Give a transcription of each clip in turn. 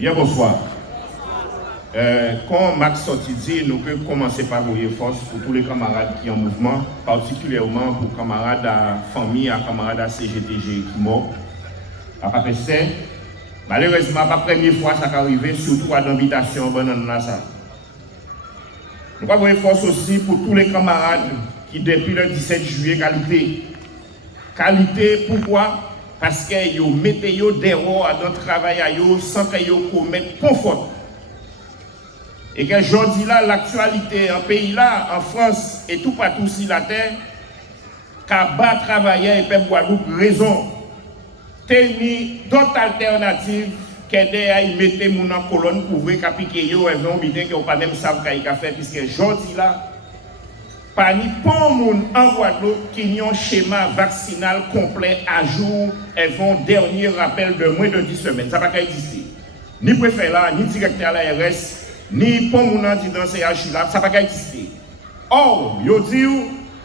Bien, bonsoir. Quand Max sorti dit, nous pouvons commencer par vous force pour tous les camarades qui sont en mouvement, particulièrement pour camarades à famille, à camarades à CGTG qui sont morts. À PPC, malheureusement, pas la première fois ça arrive, surtout à l'invitation dans ça. Nous pouvons avoir force aussi pour tous les camarades qui, depuis le 17 juillet, qualité. Qualité, pourquoi? Parce qu'ils mettent des rois dans le travail sans qu'ils commettent pas faute. Et que aujourd'hui là, l'actualité en pays là, en France et tout partout sur la terre, qu'à bas travailler et peuple Guadeloupe raison. Tenir d'autres alternatives qu'aider à y mettre mon en colonne pour voir qu'à piquer yo, elles ont bien qu'ils n'ont pas même savent qu'il a fait, puisque aujourd'hui là, pas ni pour moun en Guadeloupe qui ont un schéma vaccinal complet à jour, elles vont dernier rappel de moins de 10 semaines. Ça va pas exister. Ni préfet là, ni directeur à l'ARS, ni pour mon dit dans CHU là, ça va pas exister. Or, yo dit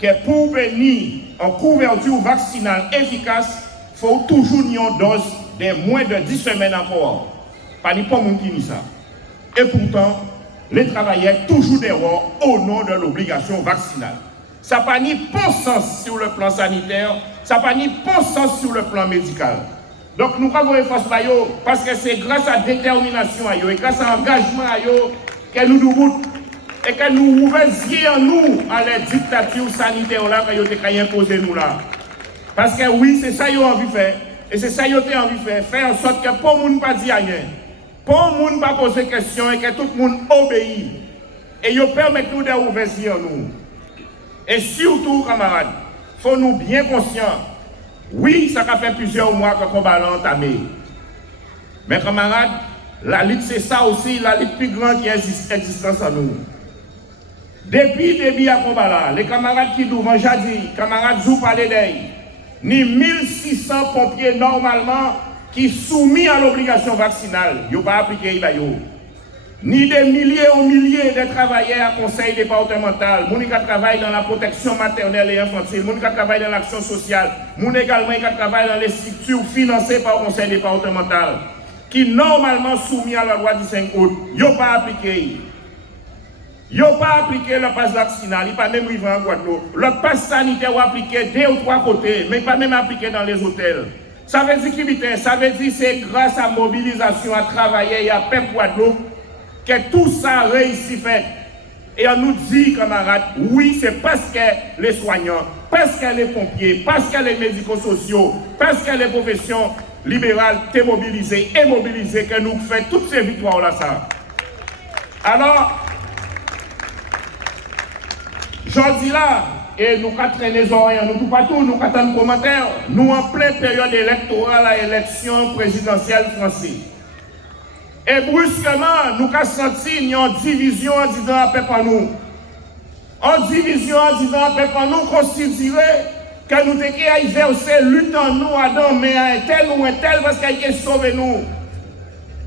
que pour venir en couverture vaccinale efficace, il faut toujours une dose de moins de 10 semaines encore. Pas ni pour mon qui dit ça. Et pourtant, les travailleurs toujours d'erreur au nom de l'obligation vaccinale. Ça n'a pas ni bon sens sur le plan sanitaire, ça n'a pas ni bon sens sur le plan médical. Donc nous avons force parce que c'est grâce à la détermination et grâce à l'engagement que nous nous et que nous ouvrons en nous à la dictature sanitaire là que vous avez imposé nous là. Parce que oui, c'est ça qu'ils ont envie de faire. Et c'est ça qu'ils ont envie de faire en sorte que pour le monde ne pas dire rien. Pour le monde ne pas poser de questions et que tout le monde obéit. Et ils permettent nous d'ouvrir nous. Et surtout, camarades, il faut nous bien conscients. Oui, ça a fait plusieurs mois que le combat a entamé. Mais camarades, la lutte c'est ça aussi, la lutte plus grande qui existe en nous. Depuis le début à combat là, les camarades qui nous ont jadis, camarades Zou parlé d'eux, ni 1600 pompiers normalement qui soumis à l'obligation vaccinale, ils n'ont pas appliqué l'IBAYO. Ni des milliers ou milliers de travailleurs à conseil départemental, gens qui travaillent dans la protection maternelle et infantile, gens qui travaillent dans l'action sociale, gens également qui travaillent dans les structures financées par le conseil départemental, qui normalement soumis à la loi du 5 août, ils n'ont pas appliqué. Ils n'ont pas appliqué le pass vaccinal, ils n'ont pas même arrivé en Guadeloupe. Le pass sanitaire est appliqué 2 ou 3 côtés, mais pas même appliqué dans les hôtels. Ça veut dire que c'est grâce à la mobilisation, à travailler et à peuple Guadeloupe que tout ça réussit fait. Et on nous dit, camarades, oui, c'est parce que les soignants, parce que les pompiers, parce que les médico-sociaux, parce que les professions libérales sont mobilisées et mobilisées que nous faisons toutes ces victoires-là. Ça. Alors, je dis là, et nous avons traîné les oreilles, nous ne pas tout, nous avons des commentaires, nous en pleine période électorale à l'élection présidentielle française. Et brusquement, nous avons senti une division en disant à peu près nous. En division en disant à peu près nous, considérer que nous devons verser lutte en nous, Adam, mais à un tel ou un tel, parce qu'il a sauvé nous.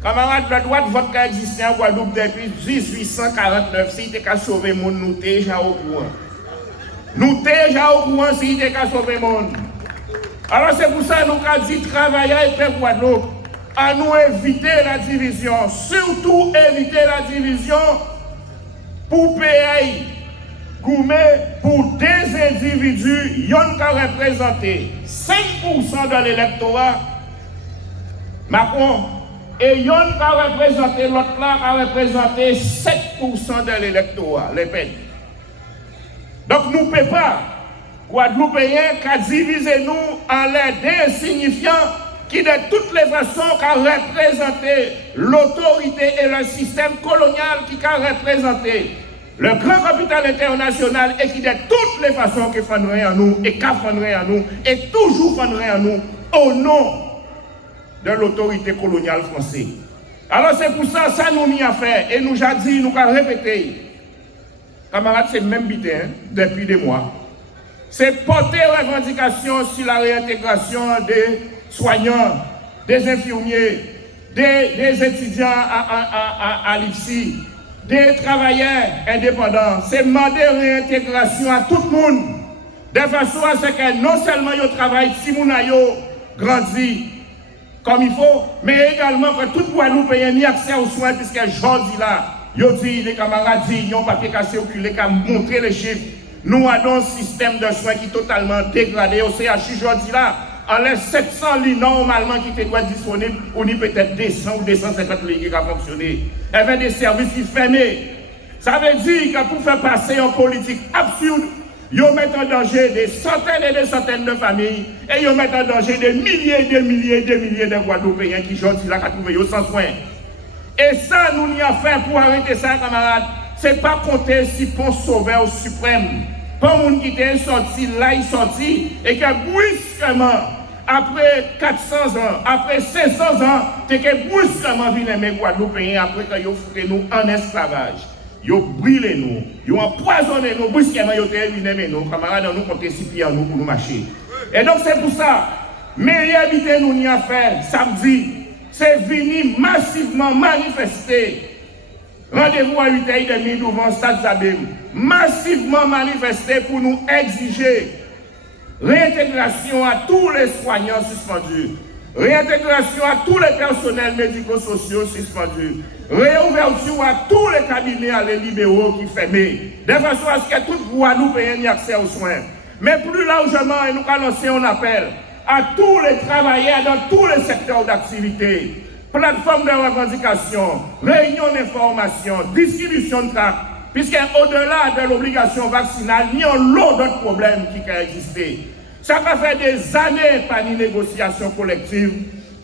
Camarades, le droit de vote qui existe en Guadeloupe depuis 1849, si il a sauvé le monde, nous sommes déjà au courant. Nous sommes déjà au courant si il a sauvé le monde. Alors c'est pour ça que nous avons dit travailler et faire Guadeloupe. À nous éviter la division, surtout éviter la division pour payer Goumet pour des individus, ils ont représenté 5% de l'électorat, Macron, et ils ont représenté l'autre là, a représenté 7% de l'électorat, les peines. Donc nous ne pouvons pas, Guadeloupéens, qu'à diviser nous en l'air d'insignifiants qui de toutes les façons a représenté l'autorité et le système colonial qui a représenté le grand capital international et qui de toutes les façons qui fondrait en nous et qu'a fondrait en nous et toujours fondrait en nous au nom de l'autorité coloniale française. Alors c'est pour ça, ça nous n'y a fait et nous a dit, nous avons répété. Camarades, c'est le même bidé depuis des mois. C'est porter revendication sur la réintégration des soignants, des infirmiers, des étudiants à l'IFSI, des travailleurs indépendants. C'est demander réintégration à tout le monde, de façon à ce que non seulement ils travaillent, si nous avons grandi, comme il faut, mais également que tout Guadeloupéen ait accès aux soins, puisque aujourd'hui là, yo dit, les camarades disent, ils ont papier cassé au culé, qui a montré les chiffres. Nous avons un système de soins qui est totalement dégradé au CHU aujourd'hui là. En les 700 lits normalement qui étaient disponibles, on y peut-être 200 ou 250 lits qui ont fonctionné. Il y avait des services qui fermaient. Ça veut dire que pour faire passer une politique absurde, ils mettent en danger des centaines et des centaines de familles et ils mettent en danger des milliers et des milliers et des milliers de Guadeloupéens qui aujourd'hui là, qui trouvent sans soins. Et ça, nous n'y a fait pour arrêter ça, camarades. C'est pas compter si Ponce Sauveur suprême. Pas monde qui était sorti là, il sorti et que brusquement, après 400 ans, après 500 ans, c'est que brusquement vient les Guadeloupéens après que vous foutent nous en esclavage. Ils brûlent nous, ils empoisonné nous, brusquement ils ont éliminé nous, camarades, nous comptons 6 pieds nous pour nous marcher. Et donc c'est pour ça, meilleur habiter nous n'y a fait samedi, c'est venir massivement manifester. Rendez-vous à 8h30 devant Stade Zabim. Massivement manifester pour nous exiger réintégration à tous les soignants suspendus, réintégration à tous les personnels médico-sociaux suspendus, réouverture à tous les cabinets à les libéraux qui ferment, de façon à ce que tout Guadeloupéen ait accès aux soins. Mais plus largement, nous allons lancer un appel à tous les travailleurs dans tous les secteurs d'activité. Plateforme de revendication, réunion d'information, distribution de tracts, puisqu'au-delà de l'obligation vaccinale, il y a un lot d'autres problèmes qui ont existé. Ça va faire des années par une négociation collective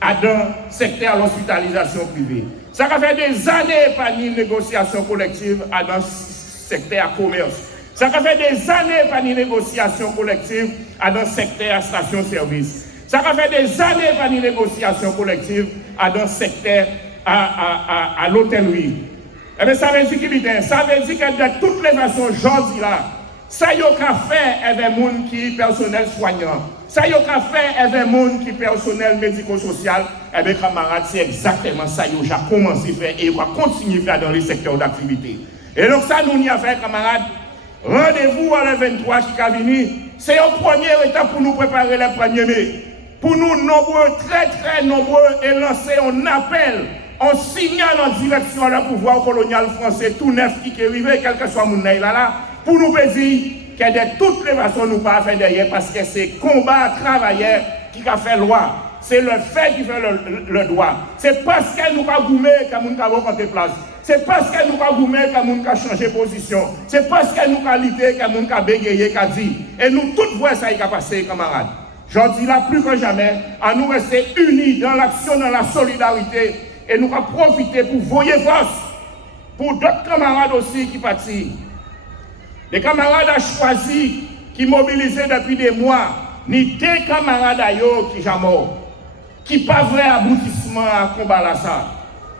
dans le secteur de l'hospitalisation privée. Ça va faire des années par une négociation collective dans le secteur commerce. Ça va faire des années par une négociation collective dans le secteur station-service. Ça va faire des années par une négociation collective dans le secteur à l'hôtellerie. Eh bien, ça veut dire que de toutes les façons, aujourd'hui là, ça y a qu'à faire avec les gens qui sont personnel soignant. Ça y a qu'à faire avec les gens qui sont personnel médico-social. Eh bien, camarades, c'est exactement ça que j'ai commencé à faire et on va continuer à faire dans les secteurs d'activité. Et donc, ça, nous y a fait, camarades. Rendez-vous à la 23 qui va venir. C'est une première étape pour nous préparer le 1er mai. Pour nous nombreux, très très nombreux, et lancer un appel, un signal en direction à le pouvoir colonial français, tout neuf qui est arrivé, quel que soit mon là, pour nous dire que de toutes les façons, nous ne pouvons pas faire derrière, parce que c'est combat travailleur qui a fait loi. C'est le fait qui fait le droit. C'est parce que nous avons goumé que nous avons rencontré place. C'est parce que nous avons goumé que nous avons changé de position. C'est parce que nous avons lutté que nous avons bégayé, qu'a dit. Et nous, toutes voix, ça y a passé, camarades. Je dis là plus que jamais, à nous rester unis dans l'action, dans la solidarité, et nous allons profiter pour voyer force pour d'autres camarades aussi qui participent. Les camarades ont choisi, qui mobilisaient depuis des mois, ni des camarades qui sont morts, qui pas vrai aboutissement à combat là ça.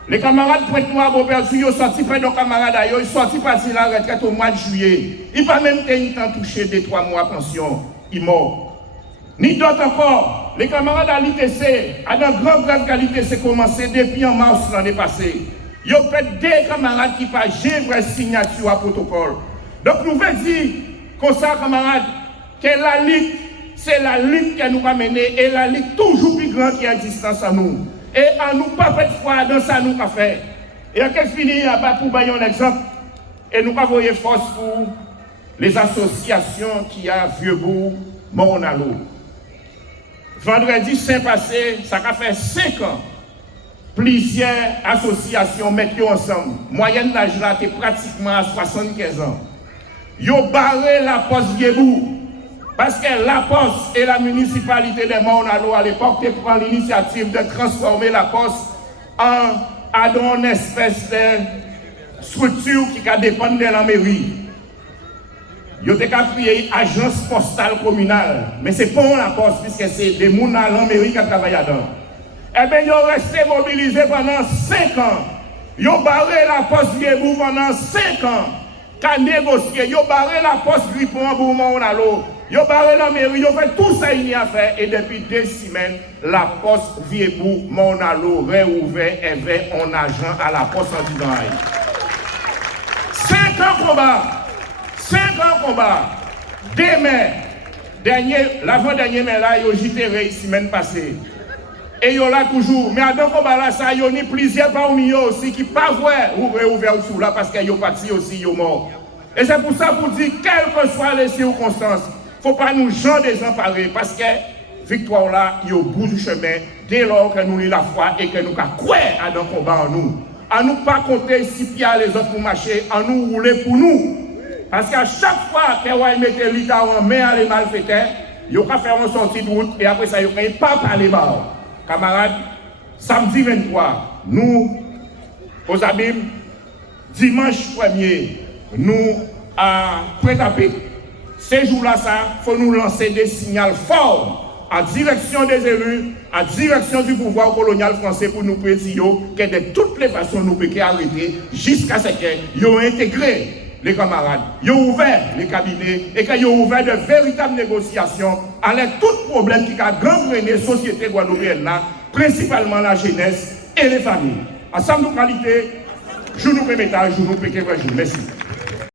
Les camarades Pointe-Noire, Beaupertu, ils sont sortis près de nos camarades, ils sont sortis partir la retraite au mois de juillet. Ils n'ont pas même touché des 3 mois de pension, ils sont morts. Ni d'autres encore, les camarades à l'ITC, à une grande grève qu'à l'ITC commencé depuis en mars l'année passée. Il y a peut-être des camarades qui n'ont pas vraie signature à protocole. Donc nous voulons dire, comme ça, camarades, que la lutte, c'est la lutte que nous avons menée et la lutte toujours plus grande qui existe en nous. Et à nous pas fait foi dans ça nous avons fait. Et à quel fini, pour bailler un exemple, et nous avons force pour les associations qui a Vieux-Bourg, Mornalo. Vendredi saint passé, ça a fait 5 ans. Plusieurs associations mettent ensemble. Moyenne d'âge là, c'est pratiquement à 75 ans. Ils ont barré la poste Vieux-Bourg. Parce que la poste et la municipalité de Mornalo à l'époque prend l'initiative de transformer la poste en une espèce de structure qui dépend de la mairie. Ils ont créé une agence postale communale, mais ce n'est pas la poste, puisque c'est des gens à la mairie qui travaillent dedans. Eh bien, ils ont resté mobilisés pendant 5 ans. Ils ont barré la poste Vieux-Bourg pendant 5 ans. Ils ont négocié, ils ont barré la poste Grippon pour Mornalo. Ils ont barré la mairie, ils ont fait tout ça, il y a fait. Et depuis 2 semaines, la poste Vieux-Bourg, Mornalo, réouvert et vers un agent à la poste en disant 5 ans combat. 5 ans combat. Demain, l'avant-dernier mai là, ils ont gitéré la semaine passée. Et il y a là toujours. Mais à dans combat là, ça, il y a plusieurs parmi eux aussi qui pas vrai ouvert sous là parce qu'ils sont partis aussi, ils sont morts. Et c'est pour ça pour dire, quelles que soient les circonstances, il ne faut pas nous gens désemparer parce que victoire là, il y a au bout du chemin, dès lors que nous avons la foi et que nous avons croire à nos combats en nous. À nous pas compter si pieds les autres pour marcher, à nous rouler pour nous. Parce qu'à chaque fois que vous mettez l'État en main à les malfaiteurs, vous pouvez faire une sortie de route et après ça, vous ne pouvez pas parler bas. Camarades, samedi 23, nous, aux abîmes, dimanche 1er, nous, à Pointe-à-Pitre, ces jours-là, il faut nous lancer des signaux forts en direction des élus, en direction du pouvoir colonial français pour nous préciser que de toutes les façons, nous pouvons arrêter jusqu'à ce qu'ils ont intégré les camarades, ils ont ouvert les cabinets et qu'ils ont ouvert de véritables négociations avec tout problème qui a gangréné la société guadeloupéenne, principalement la jeunesse et les familles. Ensemble, nous qualité, je nous permets, je nous permets, merci.